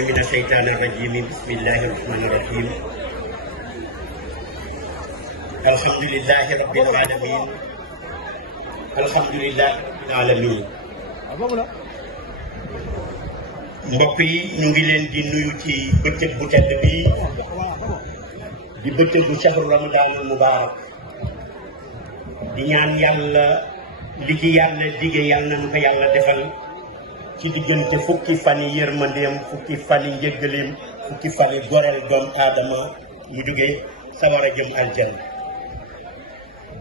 من الشيطان الرجيم بسم الله الرحمن الرحيم الحمد لله رب العالمين الحمد لله رب العالمين mbokk yi ñu ngi leen di nuyu ci bëccëg bu tedd bi di bëccëgu shahru ramadanul mubarak di ñaan yàlla li ci yàlla dige yàlla nañu ko yàlla defal ci diggante fukki fan yi yërmandeem fukki fan yi njëggaleem fukki fan yi goreel doom aadama mu jóge sawara jëm aljanna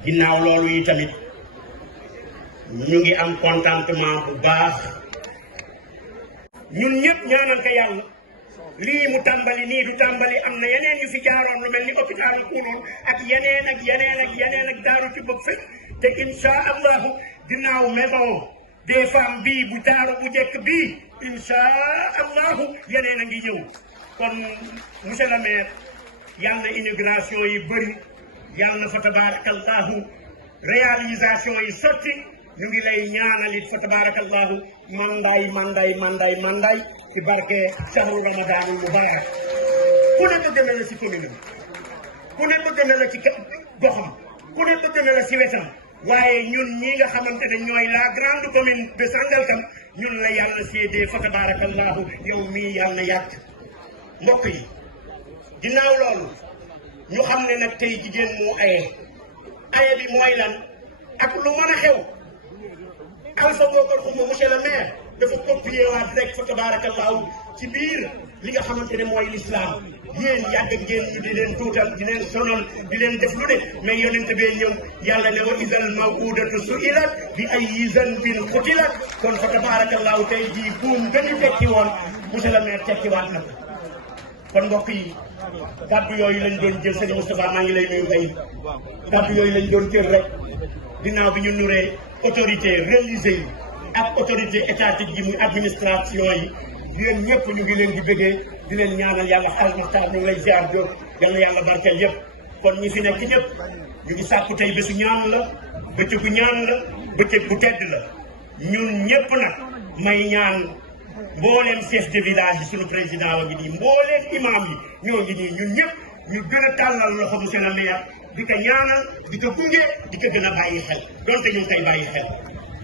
ginnaaw loolu yi tamit ñu ngi am contentement bu baax ñun ñëpp ñaanal ko yàlla lii mu tàmbali nii du tàmbali am na yeneen yu fi jaaroon lu mel ni hôpital Kounoune ak yeneen ak yeneen ak yeneen ak daaru ci bëgg fekk te insha allahu ginnaaw mais bon des femmes bii bu taaru bu jekk bii insha allahu yeneen a ngi ñëw kon monsieur le maire yàlla na inauguration yi bëri yàlla na fa tabarakallahu réalisation yi sotti ñu ngi lay ñaanalit fa tabarakallahu manday ci barke shahru ramadanul mubarak ku ne bëgg na la ci commune bi ku ne bëgg na la ci goxam ku ne bëgg na la ci wetam waaye ñun ñi nga xamante ne ñooy la grande commune de Sangalkam ñun la yàlla séedee fa tabarakallahu yow mii yàlla na yàgg mbokk yi ginnaaw loolu ñu xam ne nag tey jigéen moo aye bi mooy lan ak lu mën a xew Alpha Bokar Xuma monsieur le maire dafa copier waat rek fa tabarakallahu ci biir li nga xamante ne mooy l'islam yéen yàgg ngeen ñu di leen tuutal di leen sonal di leen def lu de mais yonente bee ñëw yàlla ne wa isal mawudatu su'ilat bi ayyi zanbin qutilat kon fa tabarakallahu tey jii buum gënu tekki woon monsieur le maire tekki waat na ko kon mbokk yi kàddu yooyu lañ doon jël sëñ Moustapha maa ngi lay nuyu tey kàddu yooyu lañ doon jël rek ginnaaw bi ñu nuree autorité réalisée yi ak autorité étatique yi muy administration yi yéen ñëpp ñu ngi leen di bëggee di leen ñaanal yàlla xaal maxtaar ñu ngi lay ziar Diop yal na yàlla barkeel yëpp kon ñi fi nekk ñëpp ñu ngi sàkku tey bésu ñaan la bëccëgu ñaan la bëccëg bu tedd la ñun ñëpp nag may ñaan mbooleem chef de village yi suñu président wa ngi nii mbooleem imam yi ñoo ngi nii ñun ñëpp ñu gën a tàllal loxo monsieur le maire di ko ñaanal di ko gunge di ko gën a bàyyi xel donte ñu ngi koy bàyyi xel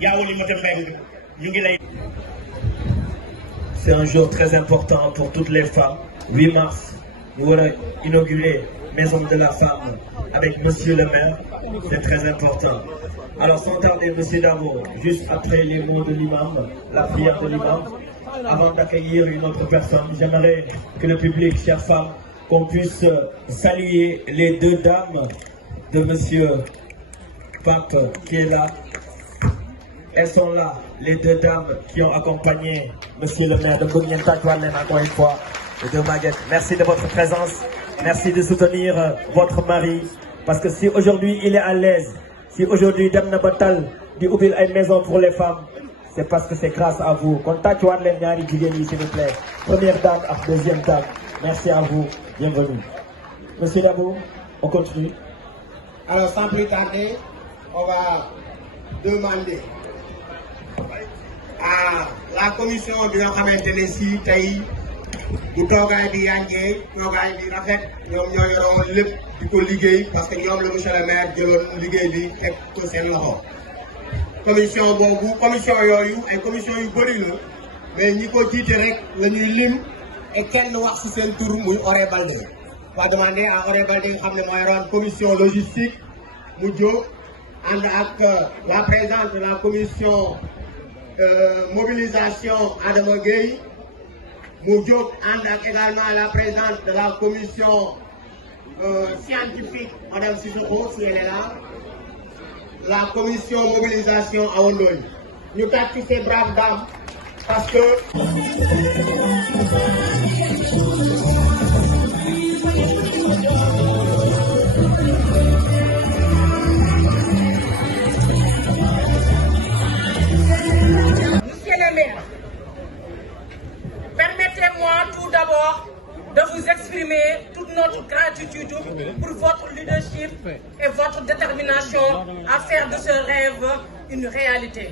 yaawali mata mbeng ñu ngi lay. C'est un jour très important pour toutes les femmes. 8 mars, nous allons inaugurer Maison de la Femme avec Monsieur le maire. C'est très important. Alors sans tarder, Monsieur Dabo, juste après les mots de l'imam, la prière de l'imam, avant d'accueillir une autre personne, j'aimerais que le public, chères femmes, qu'on puisse saluer les deux dames de Monsieur Pape qui est là. Elles sont là, les deux dames qui ont accompagné Monsieur le maire de Bougnen-Tatoinen encore une fois, les deux Maguettes. Merci de votre présence, merci de soutenir votre mari, parce que si aujourd'hui il est à l'aise, si aujourd'hui Demna Batal dit ouvrir une maison pour les femmes, c'est parce que c'est grâce à vous. Contactez-vous les Nyari Djigeni, s'il vous plaît. Première dame et deuxième dame. Merci à vous, bienvenue. Monsieur Dabo, on continue. Alors sans plus tarder, on va demander à la commission bi nga xamante ne si tey bu toogaay bi yànjee toogaay bi rafet ñoom ñoo yoroon lépp di ko liggéey parce que ñoom la monsieur le maire jëloon liggéey bi teg ko seen loxo. commission boobu commission yooyu ay commission yu bëri la mais ñi ko jiite rek la ñuy lim et kenn wax ci seen tur muy Oré Baldé. On va demander à Oré Baldé nga xam ne mooy yoroon commission logistique mu jóg ànd ak la présidente de la commission mobilisation Adama Gueye mu jóg ànd ak également la présidente de la commission scientifique Madame Sissoko si elle est là, la commission mobilisation Awa Ndoye ñu tàcc ces braves dames parce que de vous exprimer toute notre gratitude pour votre leadership et votre détermination à faire de ce rêve une réalité.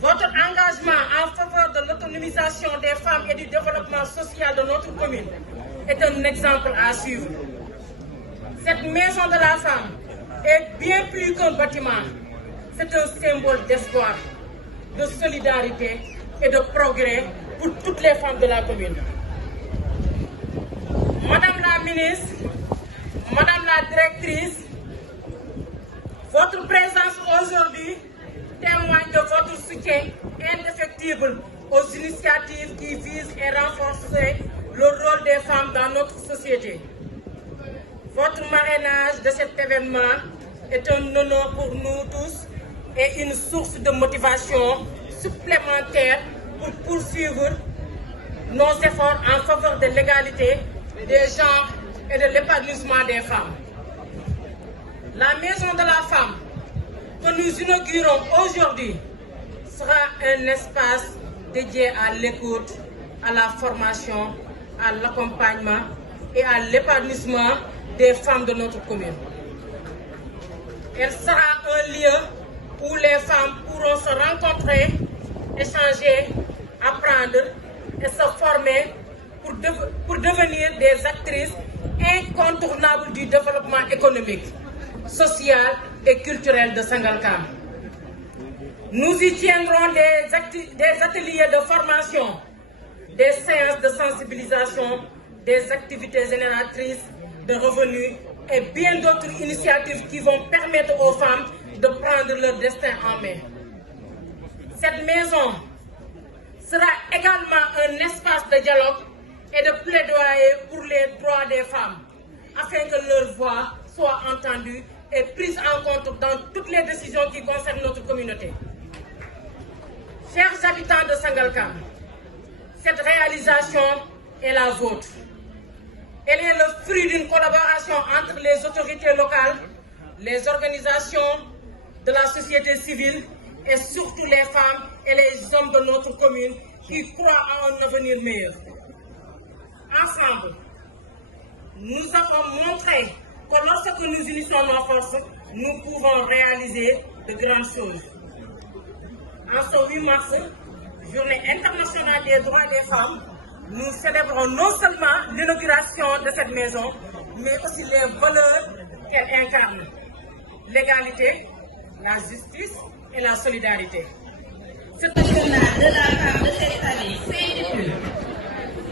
Votre engagement en faveur de l'autonomisation des femmes et du développement social de notre commune est un exemple à suivre. Cette maison de la femme est bien plus qu'un bâtiment. C'est un symbole d'espoir, de solidarité et de progrès pour toutes les femmes de la commune. Madame la ministre, Madame la directrice, votre présence aujourd'hui témoigne de votre soutien indéfectible aux initiatives qui visent à renforcer le rôle des femmes dans notre société. Votre marrainage de cet événement est un honneur pour nous tous et une source de motivation supplémentaire pour poursuivre nos efforts en faveur de l'égalité des genres et de l'épanouissement des femmes. La Maison de la Femme que nous inaugurons aujourd'hui sera un espace dédié à l'écoute, à la formation, à l'accompagnement et à l'épanouissement des femmes de notre commune. Elle sera un lieu où les femmes pourront se rencontrer, échanger, apprendre et se former pour devenir des actrices incontournables du développement économique, social et culturel de Sangalkam. Nous y tiendrons des ateliers de formation, des séances de sensibilisation, des activités génératrices de revenus et bien d'autres initiatives qui vont permettre aux femmes de prendre leur destin en main. Cette maison sera également un espace de dialogue et de plaidoyer pour les droits des femmes, afin que leur voix soit entendue et prise en compte dans toutes les décisions qui concernent notre communauté. Chers habitants de Sangalkam, cette réalisation est la vôtre. Elle est le fruit d'une collaboration entre les autorités locales, les organisations de la société civile et surtout les femmes et les hommes de notre commune qui croient à un avenir meilleur. Ensemble, nous avons montré que lorsque nous unissons nos forces, nous pouvons réaliser de grandes choses. En ce 8 mars, Journée internationale des droits des femmes, nous célébrons non seulement l'inauguration de cette maison, mais aussi les valeurs qu'elle incarne. L'égalité, la justice et la solidarité. Ce national de la femme de cette année s'intitule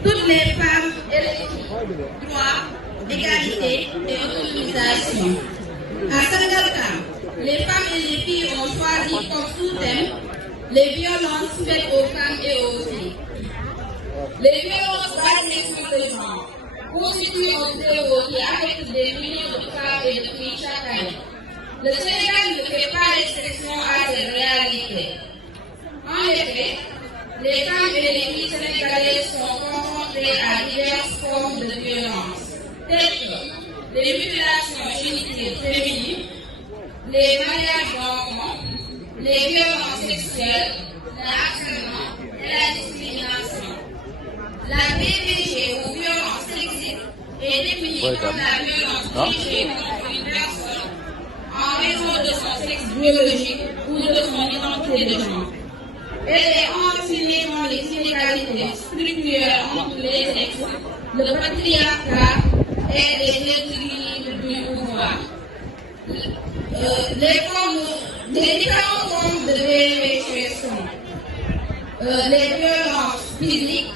Toutes les femmes et les droits, égalité et autonomisation. À Sangalkam, les femmes et les filles ont choisi comme sous-thème les violences faites aux femmes et aux filles. Les violences basées sur le genre constituent un fléau qui affecte des millions de femmes et de filles chaque année. Le Sénégal ne fait pas exception à ces réalités. En effet, les femmes et les filles sénégalaises sont confrontées à diverses formes de violence, telles que les mutilations génitales féminines, les mariages d'enfants, les violences sexuelles, le harcèlement et la discrimination. La PVG ou violence sexiste est définie comme la violence dirigée contre une personne en raison de son sexe biologique ou de son identité de genre. Elle est enracinée dans les inégalités structurelles entre les sexes, le patriarcat et les déséquilibres du pouvoir. Les différentes formes de VVG sont les violences physiques,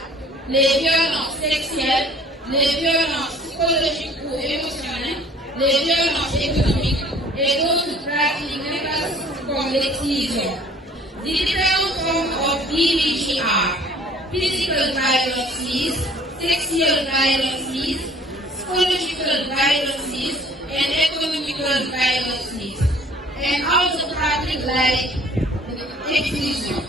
les violences sexuelles, les violences psychologiques ou émotionnelles, les violences économiques et d'autres pratiques néfastes comme l'excision. The different forms of VVG are physical violences, sexual violences, psychological violences, and economical violences, and also practices like excision.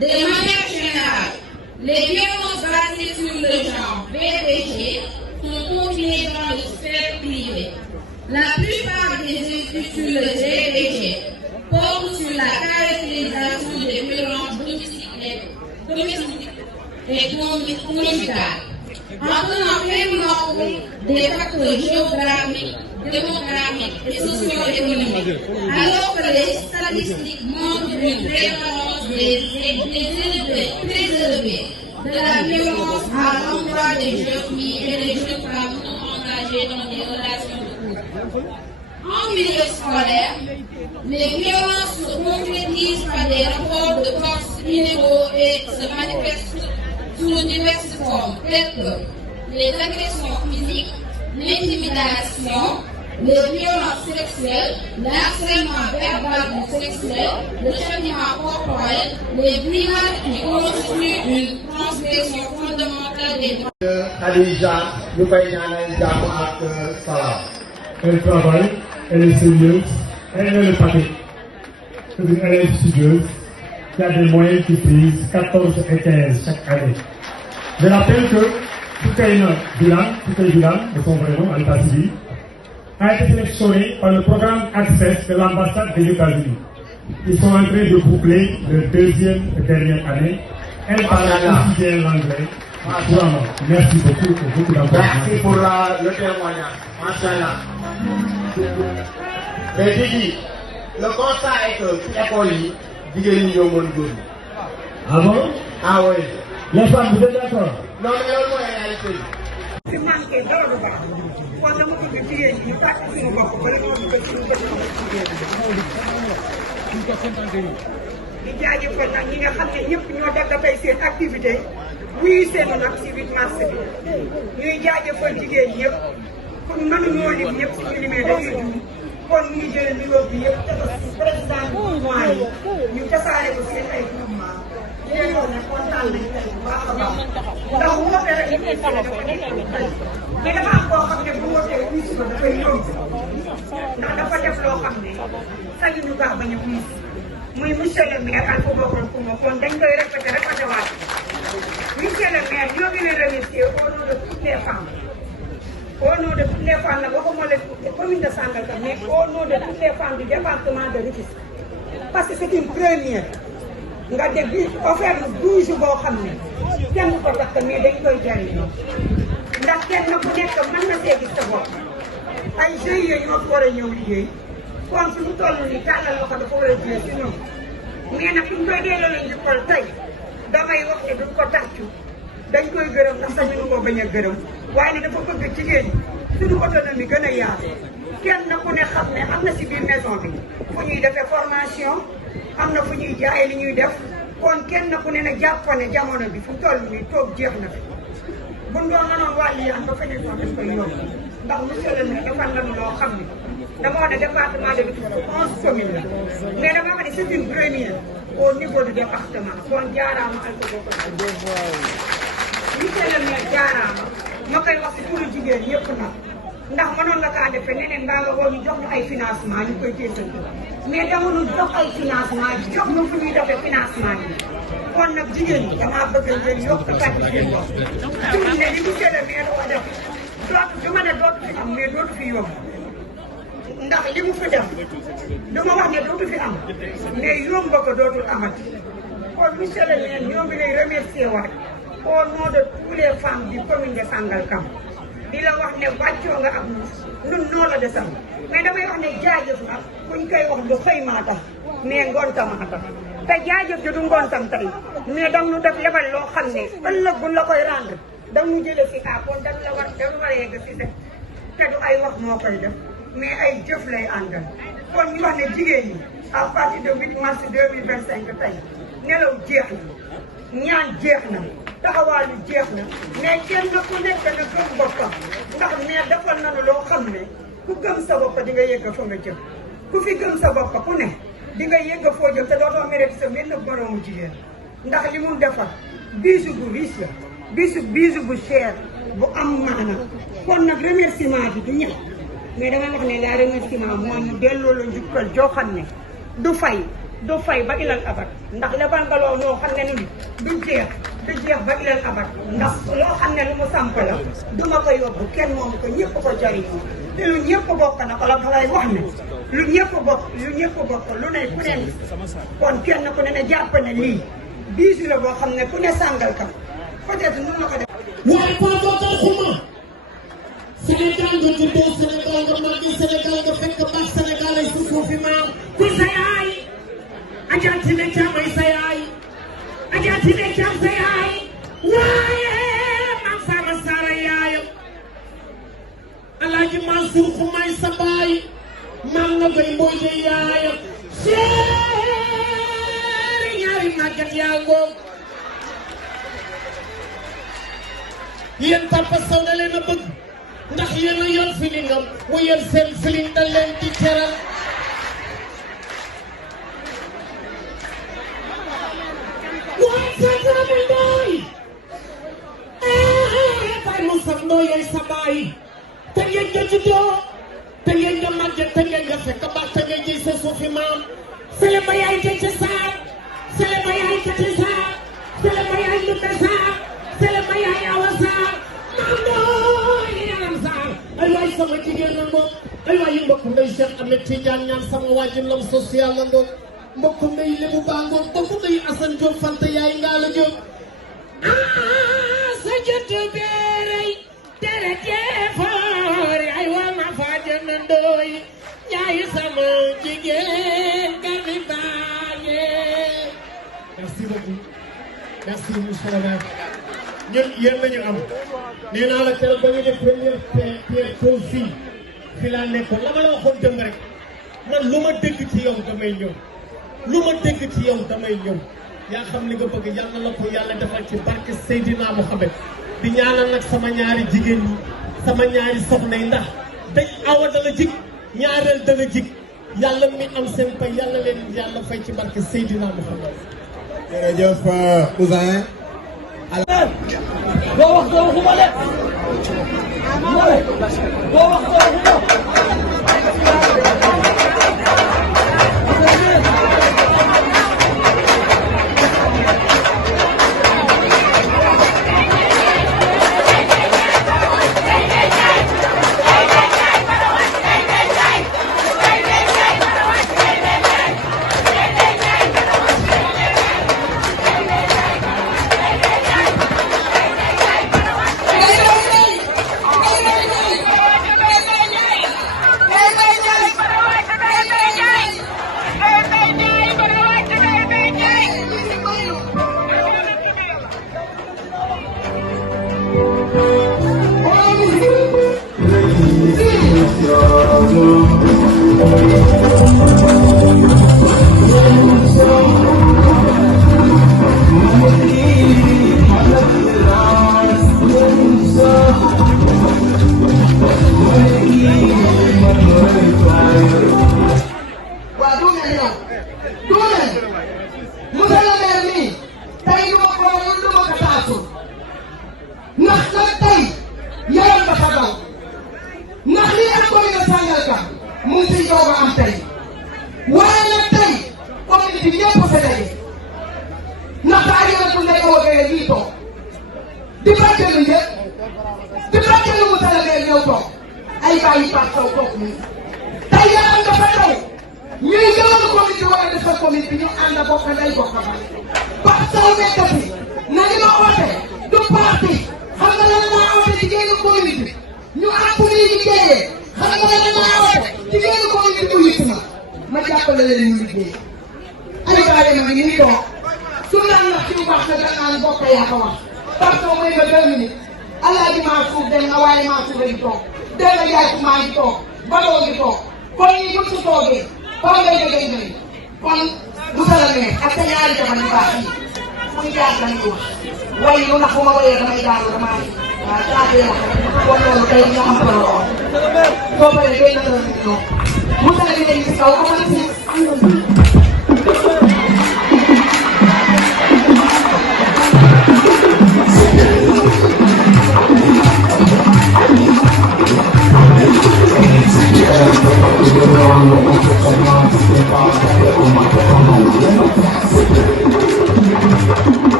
De manière générale, les violences basées sur le genre VVG sont confinées dans le sphère privée. La plupart des études sur le VVG portent sur la caractérisation des violences domestiques et conjugales, en tenant pleinement compte des facteurs géographiques, démographiques et socio-économiques, alors que les statistiques montrent une prévalence très élevée de la violence à l'endroit des jeunes filles et des jeunes femmes non engagées dans des relations de couple. En milieu scolaire, les violences se concrétisent par des rapports de force inégaux et se manifestent sous diverses formes, telles que les agressions physiques, l'intimidation, les violences sexuelles, le harcèlement verbal ou sexuel, le châtiment corporel, les brigades qui constituent une transgression fondamentale des droits. Khadija, nous pouvons y salam. Elle travaille, elle est sérieuse, elle est le paquet. C'est une élève studieuse qui a des moyens qui prisent 14 et 15 chaque année. Je rappelle que Soukaina Bilan, de son vrai nom, à l'état civil, a été sélectionné par le programme Access de l'ambassade des États-Unis Ils sont en train de boucler leur deuxième et dernière année. Elle parle aussi bien l'anglais. Merci beaucoup pour beaucoup d'encouragement. Merci pour le témoignage. Machallah. Mais Didi, le constat est que ci école yi jigéen ñi ñoo mën góor ñi. Ah bon? Ah oui. Les femmes, vous êtes d'accord? Non mais loolu mooy réalité bi. fi manqué dara du baax kon dama bëgg jigéen ñi ñu tàkk suñu bopp ba léegi ñu def suñu jigéen di jaajëfal nag ñi nga xam ne ñëpp ñoo dagg tey seen activité wuyu seen nag si 8 mars bi ñuy jaajëfal jigéen ñi yëpp pour mënuñoo lim ñëpp suñu limee dañuy juum kon ñu jël niveau bi yëpp président mois yi ñu tasaare ko seen ay groupement di leen wax ne kontaan nañ tey bu baax a baax ndax woote rek ñu dafa nekk tey mais dafa am koo xam ne bu wootee wuyu si ko dafay yomb ndax dafa def loo xam ne sañuñu kaa bañ a wuyu si muy monsieur le maire Alpha Bokar Coumba kon dañ koy répété waat monsieur le maire ñoo ngi leen remercier au nom de toutes les femmes au nom de toutes les femmes nag waxuma la commune de Sangalkam mais au nom de toutes les femmes du département de Rufisque parce que c'est une première nga def bi offert douze boo xam ne kenn ko takk mais dañ koy jariñoo ndax kenn ku nekk mën na see gis sa bopp ay GIE ñoo ko war a ñëw liggéey kon suñu toll nii tàllal loxo dafa war a jiyee si ñoom mais nag suñ koy delloo leen njukkal tey damay wax ne duñ ko tàccu dañ koy gërëm ndax sax ñu ko bañ a gërëm waaye ne dafa bëgg jigéen ñi suñu autonomie gën a yaatu kenn ku ne xam ne am na si biir maison bi fu ñuy defee formation am na fu ñuy jaayee li ñuy def kon kenn ku ne na jàpp ne jamono bi fu toll nii toog jeex na fi buñ doon mënoon wàllu yaan ba feneen sax dañ koy yomb ndax monsieur le maire defal nañu loo xam ne dama wax ne département de Rufisque 11 communes la mais dama wax ne c'est une première au niveau du département kon jaaraama Alpha Bokar monsieur le maire jaaraama ma koy wax si turu jigéen ñëpp nag ndax mënoon nga kaa defee neneen mbaa nga woo ñu jox ñu ay financement ñu koy téesal mais dama nu jox ay financement jox ñu fu ñuy defee financement yi kon nag jigéen ñi damaa bëgg ngeen yokk kàddu seen bopp tur ne li monsieur le maire wax def dootu du ma ne dootu fi am mais dootu fi yomb ndax li mu fi def du ma wax ne dootu fi am mais yomb ko dootul amati kon monsieur le maire ñoo ngi lay remercier waat au nom de tous les femmes du commune de Sangalkam di la wax ne wàccoo nga ak ñun noo la desal mais damay wax ne jaajëf nag buñ koy wax du xëy maa tax mais ngontam a tax te jaajëf ji du ngontam tey mais dang nu def lebal loo xam ne ëllëg buñ la koy rendre dang nu jële si kaa kon dañ war a yegg si te du ay wax moo koy def mais ay jëf lay àndal kon ñu wax ne jigéen ñi à partir de 8 mars 2025 tey nelaw jeex na ñaan jeex na taxawaalu jeex na mais kenn ku nekk na gëm boppam ndax mais defal nañu loo xam ne ku gëm sa bopp di nga yegg fa nga jëm ku fi gëm sa bopp ku ne di nga yegg foo jëm te dootoo mérite sa benn boroomu jigéen ndax li mun defar bisu bu riche la bisu bu cher bu am maana kon nag remerciement bi du ñëpp mais damay wax ne la remerciement moo ñu delloo la njukkal joo xam ne du fay ba ilal abat ndax lebal nga loo loo xam ne ni du jeex ba ilal abat ndax loo xam ne lu mu samp la duma ko yóbbu kenn moomu ko ñëpp ko jariñoo te lu ñëpp bokk na ko la balay wax ne lu ñëpp bokk lu ne ku ne kon kenn ku ne ne jàpp ne lii bisu la boo xam ne ku ne Sangalkam peut-être nun la ko def waaye Alpha Bokar Coumba Sénégal nga juddoo Sénégal nga màgg Sénégal nga fekk baax Sénégal ay suuf fi maam ku sa yaay ajaati ne caam ay sa yaay ajaati ne caam sa yaay waaye maam Sara Sara yaayam Alaaji Mansour Xumay sa baay maam nga koy mbooje yaayam seeri ñaari màggat yaa ngoog yéen Papa Sow da leen a bëgg ndax yéen a yor filingam mu yor seen filing da leen di teral waaye sa doomu ndooy Baye Moussa Ndoye yooyu sa baay te ngeen nga juddoo te ngeen nga màgget te ngeen nga fekk baax te ngeen jëy sa suufi maam sele ma yaay Kece Sarr sele ma yaay Kati Sarr sele ma yaay Ndumbe Sarr sele ma yaay Awa Sarr maam Ndoye yaram Sarr ay waay sama jigéen la ngoog ay waay yu mbokk ndey Cheikh Ahmed Tidiane ñaan sama waajur lam social la ngoog mbokku ndey Lebu Bangoor mbokku ndey Assane Diop Fanta yaay ngaa la Diop sa jot beerey tere jeefoor ay waa ma faa jënd ndooy yaay sama jigéen kami baaye. Merci beaucoup. Merci monsieur le maire. ñun yéen nañu am nee naa la keroog ba ñu def première pierre pose fii laa nekkoon la ma la waxoon dem rek man lu ma dégg ci yow damay ñëw lu ma dégg ci yow damay ñëw yaa xam li nga bëgg yàlla la ko yàlla defal ci barke Seydina Mohamed di ñaanal nag sama ñaari jigéen ñi sama ñaari soxna yi ndax dañ awa dala jig ñaareel dala jig yàlla mi am seen pay yàlla leen yàlla fay ci barke Seydina Mohamed. jërëjëf Ouzin. doo wax doo waxuma de doo wax doo waxuma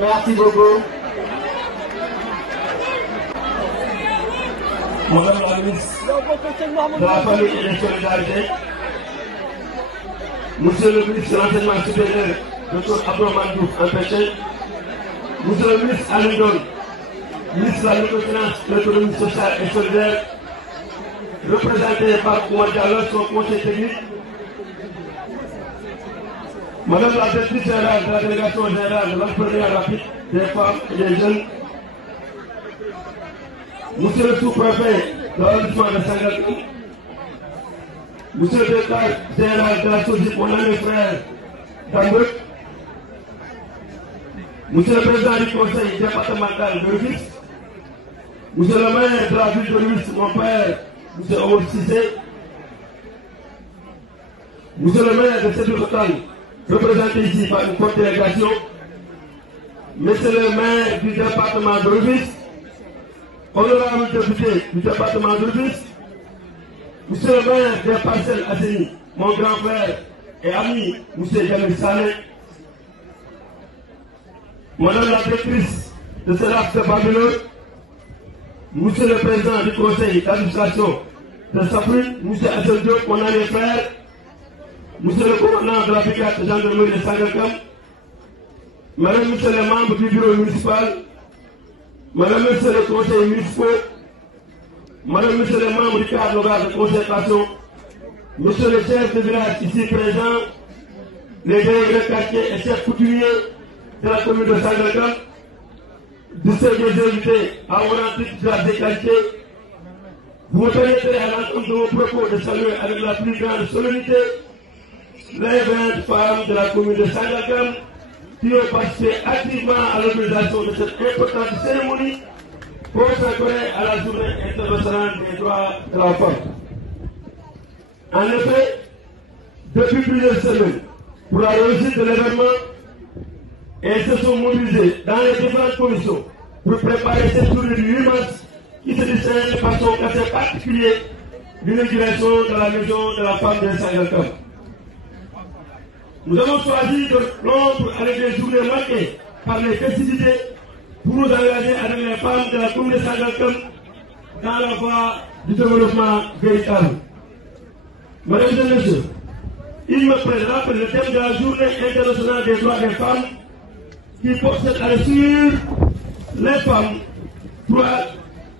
Merci beaucoup. Madame la ministre de la Famille et des Solidarités, Monsieur le ministre de l'Enseignement supérieur, Dr Abdourahmane Diouf, empêché, Monsieur le ministre Alioune Ndoye, ministre de la Microfinance, de l'Économie sociale et solidaire, représenté par Oumar Diallo, son conseil technique, Madame la directrice générale de la délégation générale de l'entrepreneuriat rapide des femmes et des jeunes, Monsieur le sous-préfet de l'arrondissement de Sangalkam, Monsieur le directeur général de la SOGIP, mon ami frère Dambek, Monsieur le président du conseil départemental de Rufisque, Monsieur le maire de la ville de Rufisque, mon père, Monsieur Omar Cissé, Monsieur le maire de Sédhiou Khotane, représenté ici par une forte délégation, monsieur le maire du département de Rufisque, honorable député du département de Rufisque, monsieur le maire des Parcelles Assainies, mon grand frère et ami, monsieur Jamil Sané, madame la directrice de CERAF de Babylone, monsieur le président du conseil d'administration de SAPRI, monsieur Assel Diop, mon ami frère, monsieur le commandant de la brigade de gendarmerie de Sangalkam, madame, monsieur les membres du bureau municipal, madame, monsieur les conseillers municipaux, madame, monsieur les membres du cadre local de concertation, monsieur le chef de village ici présent, les délégués de quartier et chefs coutumiers de la commune de Sangalkam, distingués invités à Orantique de la déqualité, vous me permettrez à l'encontre de vos propos de saluer avec la plus grande solennité les 20 femmes de la commune de Sangalkam qui ont participé activement à l'organisation de cette importante cérémonie consacrée à la journée internationale des droits de la femme. En effet, depuis plusieurs semaines, pour la réussite de l'événement, elles se sont mobilisées dans les différentes commissions pour préparer cette journée du 8 mars qui se distingue par son caractère particulier d'inauguration de la maison de la femme de Sangalkam. Nous avons choisi de rompre avec des journées marquées par les festivités pour nous engager avec les femmes de la commune de Sangalkam dans la voie du développement véritable. Mesdames et messieurs, il me plaît de rappeler le thème de la journée internationale des droits des femmes qui porte cette année sur les femmes, droits,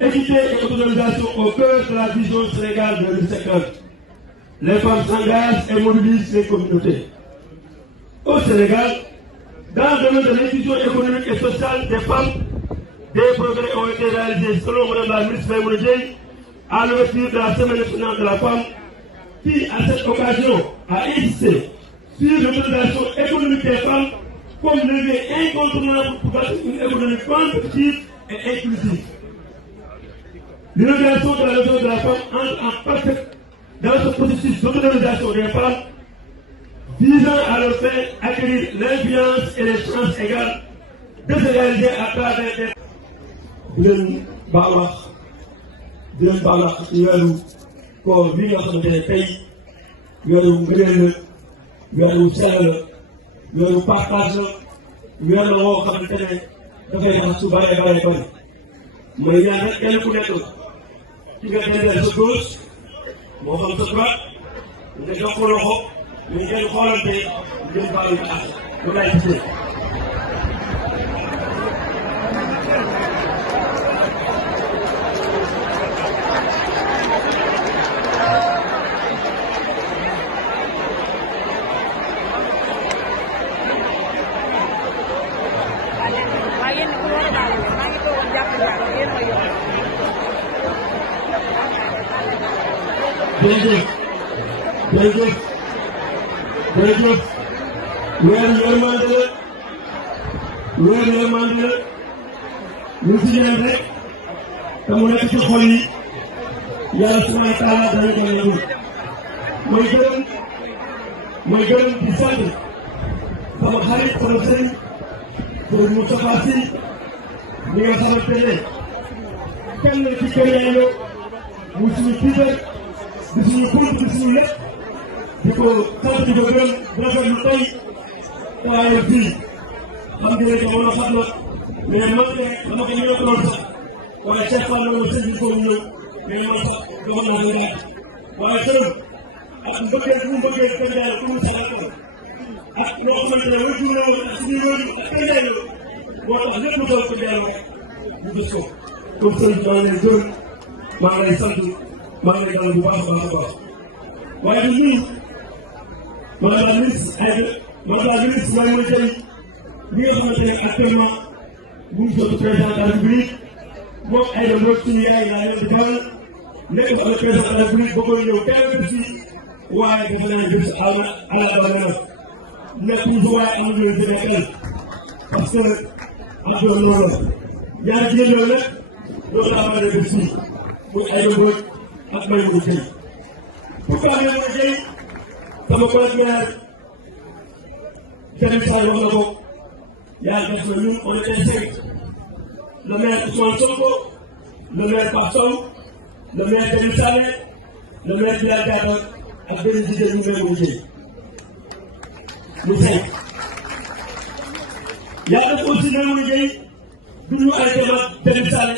équité et autonomisation au cœur de la vision sénégale de 2050. Les femmes s'engagent et mobilisent les communautés. Au Sénégal, dans le domaine de l'inclusion économique et sociale des femmes, des progrès ont été réalisés selon Mme la ministre Maïmouna Dièye à l'ouverture de la Semaine nationale de la femme, qui, à cette occasion, a insisté sur l'autonomisation économique des femmes comme levier incontournable pour bâtir une économie compétitive et inclusive. L'inauguration de la maison de la femme entre en parfaite dans ce processus d'autonomisation des femmes visant à leur faire acquérir l'influence et les chances égales de se réaliser à travers des... di leen baalax ci weeru koor bi nga xamante ne tey weeru ngëneel la weeru sell la weeru partage la weer la woo xamante ne dafay tax su bëree bëri mooy ñaan rek kenn ku nekk ci nga dendal sa gauche moo xam sa droite nga jox ko loxo ñu ngeen xoolante ngeen baalu ak loolu laay gisee. jërëjëf weer yërmande la ñu si ñaan rek te mu nekk ci xol yi yàlla subhanahu wa taala dana ko nangu mooy gërëm di sant sama xarit sama sëriñ sëriñ Moustapha Sy mi nga xamante ne kenn ci kër Yaylo mu suñu tiital di suñu bunt di suñu lépp di ko sant di ko gërëm rafetlu tey waaye fii xam nga ne jamono xam na mais man de dama ko ñëw lool sax waaye Cheikh Fall la sëñ bi ko ñëw mais man sax joxoon naa ko ngaaj waaye sëñ ak mbëggee bu mu bëggee Kër Ndiaye pour mu saxal ko ak loo xamante ne wëccu na woon ak suñu wëri ak Kër Ndiaye moo tax lépp lu doon Kër Ndiaye rek ñu gis ko comme sëñ maa ngi lay gërëm maa ngi lay sant maa ngi lay dalal bu baax a baax a baax waaye du nii madame la ministre Maïmouna Dièye bi nga xamante ne actuellement mu ngi jot président de la République moom ay la moom suñu yaay laa leen di dalal nekk ak le président de la République bëggoon ñëw teewal si waaye defe naa ne bés ala dama nekkul fa waaye amul lu ñu nekkal parce que ak doon loolu la ñaari jigéen loolu nag loolu laa mën a def fii muy ay la moom ak Maïmouna Dièye pourquoi Maïmouna Dièye sama collègue maire Serigne Sall wax na ko yàlla def na ñun on était 5 le maire Ousmane Sonko le maire Pape Sow le maire Serigne Sall le maire Bilal Diatta ak benn jigéen ñu ngi leen ñu 5 yàlla def aussi même liggéey du ñu arrêté ma Serigne Sall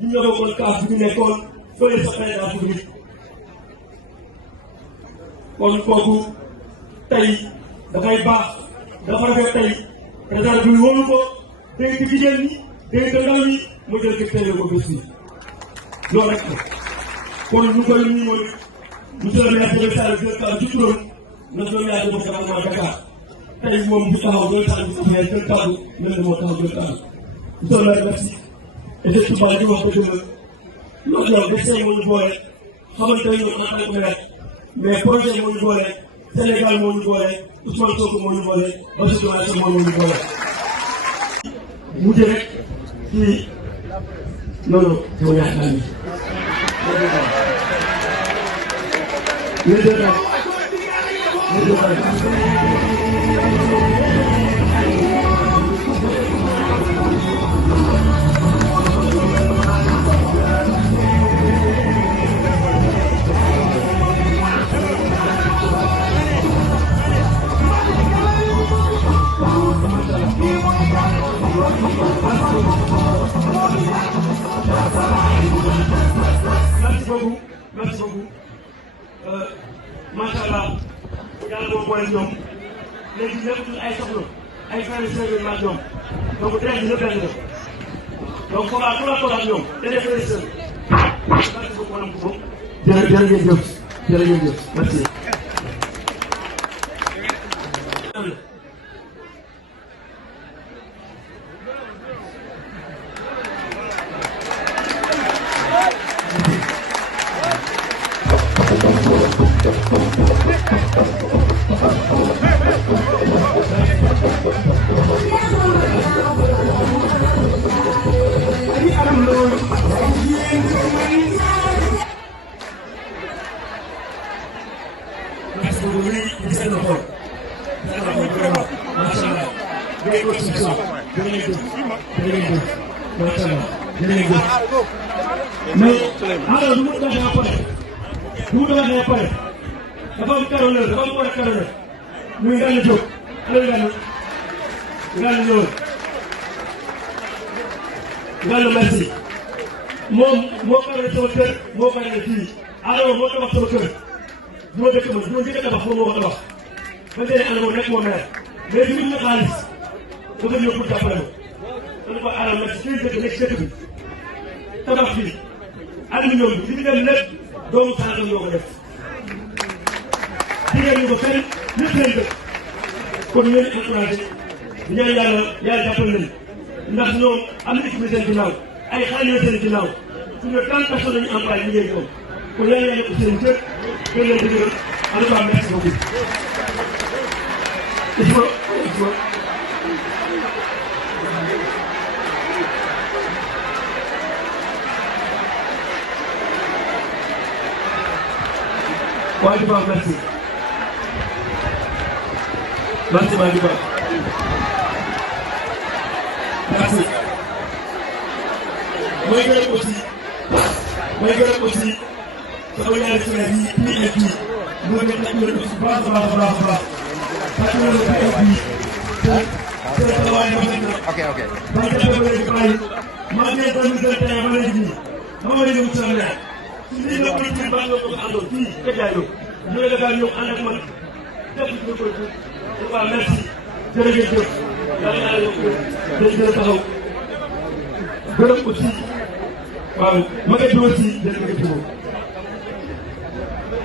ñu ñëw ko kaaf bi ñu nekkoon fële sa président public kon kooku tey dafay baax dafa rafet tey président bi wóolu ko dénk jigéen ñi dénk ndaw ñi mu jël ko tey ko bés bi loolu rek la kon ñu koy nuyu mooy monsieur le maire Serigne Sall jël kàddu ci turam na doon yaa jëm département Dakar tey moom bu taxaw jël kàddu bu jël kàddu mel na moo taxaw jël kàddu monsieur le maire merci effectivement li wax dëgg la loolu yow dessin moo ñu boole xamante ne ñoom en tant que maire mais projet moo ñu boole Sénégal moo ñu boole Ousmane Sonko moo ñu boole Bassirou Diomaye Faye moo ñu boole. mujj rek ci non non sama ñaar naa nii. Merci beaucoup. Macha Allah yàlla moo boole ñoom léegi nekkatul ay soxla ay frères et sœurs la ñoom donc deret bi lépp benn la donc xoolaa ku la toog ak ñoom dañuy frères et sœurs. Merci beaucoup madame Koumba. jërëjëf merci. mais alors bu mu defee pare dafa am caroleur dafa am war a caroleur muy Ngane Diop allo Ngane ñëwal Ngane merci moom moo carolé sama kër moo carolé fii alors moo tabax sama kër bu ma dëkk ma bu ma njëkk a tabax moom moo ko tabax ba tey ànd moom nekk moo maire mais bi ñu xaalis dafa ñëw pour jàppale ma dañu ko alal merci fii dëkk nekk dëkk bi tabax bi aluminium bi li ñu dem lépp doomu Saalum ñoo ko def jigéen ñi ko fenn lépp leen dëkk kon ñooñu encouragé ñaan yàlla jàppal leen ndax ñoom am na équipe seen ginnaaw ay xale yoo seen ginnaaw suñu 30 personnes lañu employé liggéey ñoom kon yàlla ko seen kër gën leen dëgëral en tout cas merci beaucoup. waaye di baax merci merci maa ngi baax merci mooy gërëm aussi sama ñaari frères yi kii et kii moo nekk ak ñoom aussi baax a baax a baax a baax parce que loolu kii et kii te taxawaay rafet na parce que dafa léegi bàyyi maa ngi leen 2021 ba léegi nii ma léegi mu sama ñaar lii nga koy ji baax nga ko àndoon fii Kéjaay Lo ñu ne daal ñëw ànd ak man def ci nga koy ji waaw merci jërëjëf yàlla naa yokk dañ gën a taxaw gërëm aussi waaw Maguette bi aussi jërëjëf ci moom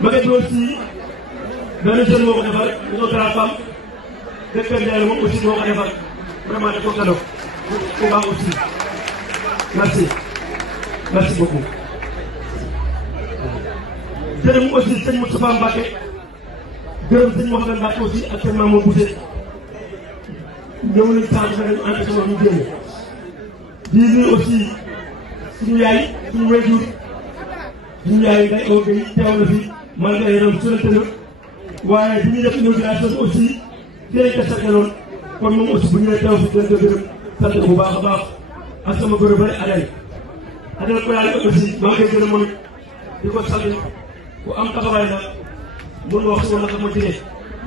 Maguette bi aussi benn jeune moo ko defar une grande femme docteur Ndiaye moom aussi moo ko defar vraiment da ko kado bu baax aussi merci beaucoup gërëm aussi sëñ Moustapha Mbacke gërëm sëñ Mouhamed Mbacke aussi ak sëñ Mamadou Bousse ñëw nañu sant nañu entretien ñu génn di nuyu aussi suñu yaay suñu wéjur suñu yaay day oo gay teew na fi man ngay ram solante na waaye bi ñuy def inauguration aussi dinañ ko sakkaloon kon moom aussi bu ñu lay teew si dinañ ko gërëm sant bu baax a baax ak sama góor bëri Adel ko yàlla aussi maa ngi koy gërëm moom it di ko sant ku am taxawaay la mun wax si moom naka ma jigee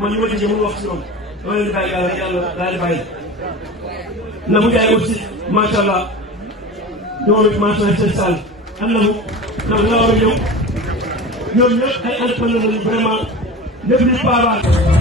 man ñu ma jigee mun wax si moom dama leen di bàyyi yàlla daal di bàyyi na mu jaay aussi macha allah ñoom it macha allah seen saal am na mu ndax nga war a ñëw ñoom ñëpp ay entrepreneur lañu vraiment lépp li